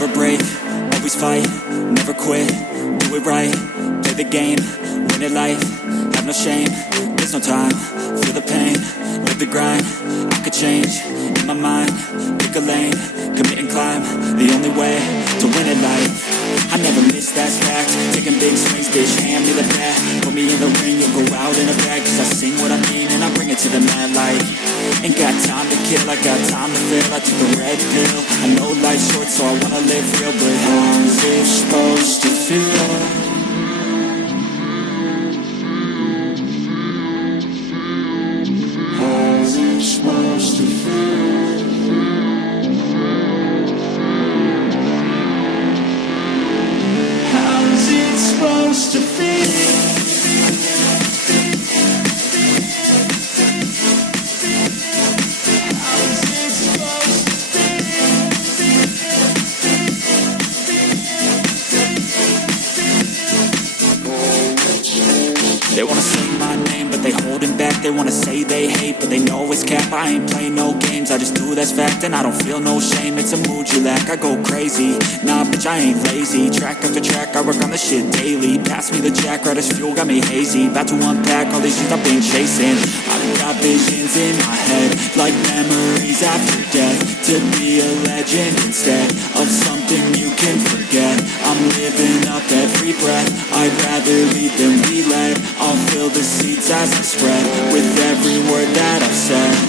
never break, always fight, never quit, do it right, play the game, win it life, have no shame, there's no time, feel the pain, live the grind, I could change, in my mind, pick a lane, commit and climb, the only way to win at life. I never miss, that's fact, taking big swings, bitch, hand me the bat, put me in the ring, you'll go out in a bag, cause I sing what I mean and I bring it to the mad light. Ain't got time to kill, I got time to feel, I took the red pill, I know life's short so I wanna live real, but how's it supposed to feel? Supposed to feel. How's it supposed to feel? They wanna say my name, but they holding back. They wanna say they hate, but they know it's cap. I ain't play no games, I just do that's fact. And I don't feel no shame, it's a mood you lack. I go crazy, nah bitch I ain't lazy. Track after track, I work on this shit daily. Pass me the jack, right as fuel, got me hazy. About to unpack all these shit I've been chasing. I've got visions in my head, like memories after death. To be a legend instead of something you can forget. I'm living up every breath, I'd rather lead than be led. I'll fill the seeds as I spread with every word that I've said.